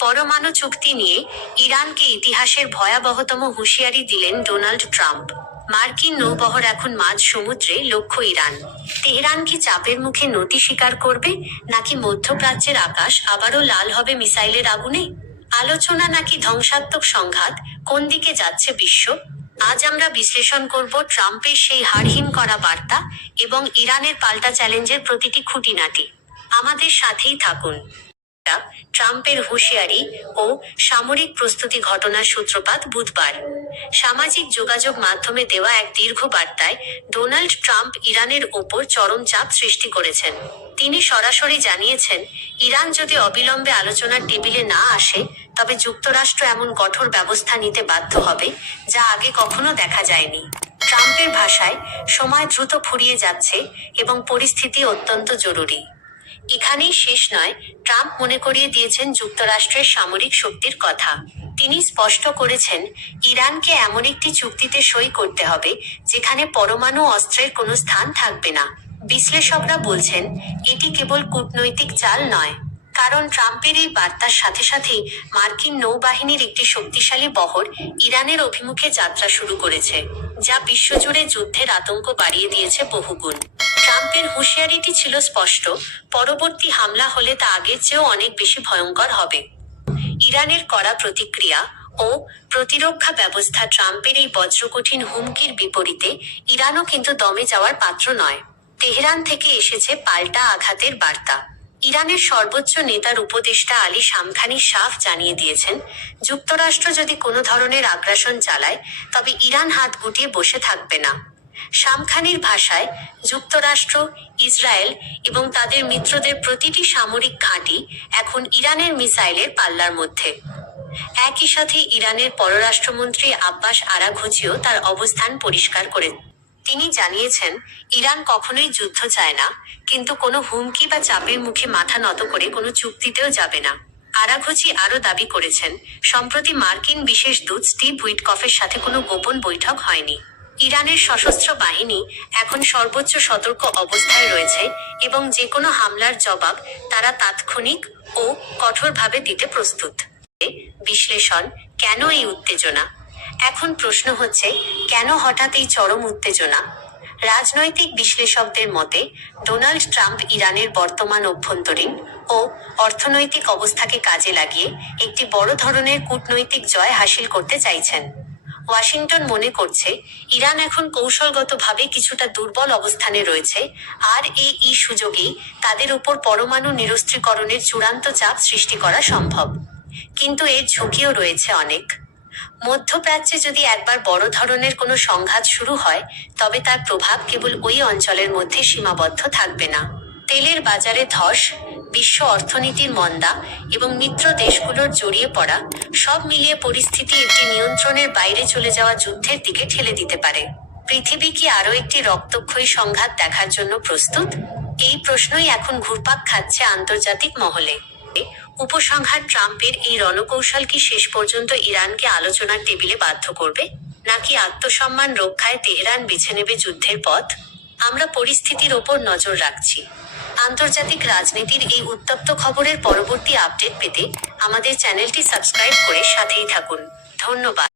পরমাণু চুক্তি নিয়ে ইরানকে ইতিহাসের ভয়াবহতম হুঁশিয়ারি দিলেন ডোনাল্ড ট্রাম্প। মার্কিন নৌবহর এখন মাঝ সমুদ্রে, লক্ষ্য ইরান। তেহরান কি চাপের মুখে নতি স্বীকার করবে, নাকি মধ্যপ্রাচ্যের আকাশ আবারও লাল হবে মিসাইলের আগুনে? আলোচনা নাকি ধ্বংসাত্মক সংঘাত, কোন দিকে যাচ্ছে বিশ্ব? আজ আমরা বিশ্লেষণ করব ট্রাম্পের সেই হাড়হিম করা বার্তা এবং ইরানের পাল্টা চ্যালেঞ্জের প্রতিটি খুঁটিনাটি। আমাদের সাথেই থাকুন। ট্রাম্পের হুঁশিয়ারি ও সামরিক প্রস্তুতি ঘটনার সূত্রপাত বুধবার। সামাজিক যোগাযোগ মাধ্যমে দেওয়া এক দীর্ঘ বার্তায় ডোনাল্ড ট্রাম্প ইরানের ওপর চরম চাপ সৃষ্টি করেছেন। তিনি সরাসরি জানিয়েছেন, ইরান যদি অবিলম্বে আলোচনার টেবিলে না আসে, তবে যুক্তরাষ্ট্র এমন কঠোর ব্যবস্থা নিতে বাধ্য হবে যা আগে কখনো দেখা যায়নি। ট্রাম্পের ভাষায়, সময় দ্রুত ফুরিয়ে যাচ্ছে এবং পরিস্থিতি অত্যন্ত জরুরি। এখানেই শেষ নয়, ট্রাম্প মনে করিয়ে দিয়েছেন যুক্তরাষ্ট্রের সামরিক শক্তির কথা। তিনি স্পষ্ট করেছেন, ইরানকে এমন একটি চুক্তিতে সই করতে হবে যেখানে পরমাণু অস্ত্রের কোনো স্থান থাকবে না। বিশ্লেষকরা বলছেন, এটি কেবল কূটনৈতিক চাল নয়, কারণ ট্রাম্পের এই বার্তার সাথে সাথেই মার্কিন নৌবাহিনীর একটি শক্তিশালী বহর ইরানের অভিমুখে যাত্রা শুরু করেছে, যা বিশ্বজুড়ে যুদ্ধের আতঙ্ক বাড়িয়ে দিয়েছে বহুগুণ। ট্রাম্পের হুঁশিয়ারিটি ছিল স্পষ্ট, পরবর্তী হামলা হলে তা আগের চেয়েও অনেক বেশি ভয়ঙ্কর হবে। ইরানের কড়া প্রতিক্রিয়া ও প্রতিরক্ষা ব্যবস্থা। ট্রাম্পের এই বজ্রকঠিন হুমকির বিপরীতে ইরানও কিন্তু দমে যাওয়ার পাত্র নয়। তেহরান থেকে এসেছে পাল্টা আঘাতের বার্তা। ইরানের সর্বোচ্চ নেতার উপদেষ্টা আলী শামখানি সাফ জানিয়ে দিয়েছেন, যুক্তরাষ্ট্র যদি কোনো ধরনের আগ্রাসন চালায়, তবে ইরান হাত গুটিয়ে বসে থাকবে না। শামখানির ভাষায়, যুক্তরাষ্ট্র, ইসরায়েল এবং তাদের মিত্রদের প্রতিটি সামরিক ঘাঁটি এখন ইরানের মিসাইলের পাল্লার মধ্যে। একই সাথে ইরানের পররাষ্ট্রমন্ত্রী আব্বাস আরাঘচিও তার অবস্থান পরিষ্কার করেন। তিনি জানিয়েছেন, ইরান কখনোই যুদ্ধ চায় না, কিন্তু কোনো হুমকি বা চাপের মুখে মাথা নত করে কোনো চুক্তিতেও যাবে না। আরাঘচি আরও দাবি করেছেন, সম্প্রতি মার্কিন বিশেষ দূত স্টিভ উইটকফের সাথে কোনো গোপন বৈঠক হয়নি। ইরানের সশস্ত্র বাহিনী এখন সর্বোচ্চ সতর্ক অবস্থায় রয়েছে এবং যে কোনো হামলার জবাব তারা তাৎক্ষণিক ও কঠোরভাবে দিতে প্রস্তুত। বিশ্লেষণ, কেন এই উত্তেজনা? এখন প্রশ্ন হচ্ছে, কেন হঠাৎ এই চরম উত্তেজনা? রাজনৈতিক বিশ্লেষকদের মতে, ডোনাল্ড ট্রাম্প ইরানের বর্তমান অভ্যন্তরীণ ও অর্থনৈতিক অবস্থাকে কাজে লাগিয়ে একটি বড় ধরনের কূটনৈতিক জয় হাসিল করতে চাইছেন। ওয়াশিংটন মনে করছে, ইরান এখন কৌশলগতভাবে কিছুটা দুর্বল অবস্থানে রয়েছে, আর এই সুযোগেই তাদের উপর পরমাণু নিরস্ত্রীকরণের চূড়ান্ত চাপ সৃষ্টি করা সম্ভব। কিন্তু এর ঝুঁকিও রয়েছে অনেক। মধ্যপ্রাচ্যে যদি একবার বড় ধরনের কোনো সংঘাত শুরু হয়, তবে তার প্রভাব কেবল ওই অঞ্চলের মধ্যে সীমাবদ্ধ থাকবে না। তেলের বাজারে ধস, বিশ্ব অর্থনীতির মন্দা এবং মিত্র দেশগুলোর জড়িয়ে পড়া, সব মিলিয়ে পরিস্থিতি একটি নিয়ন্ত্রণের বাইরে চলে যাওয়া যুদ্ধের দিকে ঠেলে দিতে পারে। পৃথিবী কি আরও একটি রক্তক্ষয়ী সংঘাত দেখার জন্য প্রস্তুত? এই প্রশ্নই এখন ঘুরপাক খাচ্ছে আন্তর্জাতিক মহলে। উপসংহার, ট্রাম্পের এই রণকৌশল কি শেষ পর্যন্ত ইরানকে আলোচনার টেবিলে বাধ্য করবে, নাকি আত্মসম্মান রক্ষায় তেহরান বেছে নেবে যুদ্ধের পথ? আমরা পরিস্থিতির ওপর নজর রাখছি। আন্তর্জাতিক রাজনীতির এই উত্তপ্ত খবরের পরবর্তী আপডেট পেতে আমাদের চ্যানেলটি সাবস্ক্রাইব করে সাথেই থাকুন। ধন্যবাদ।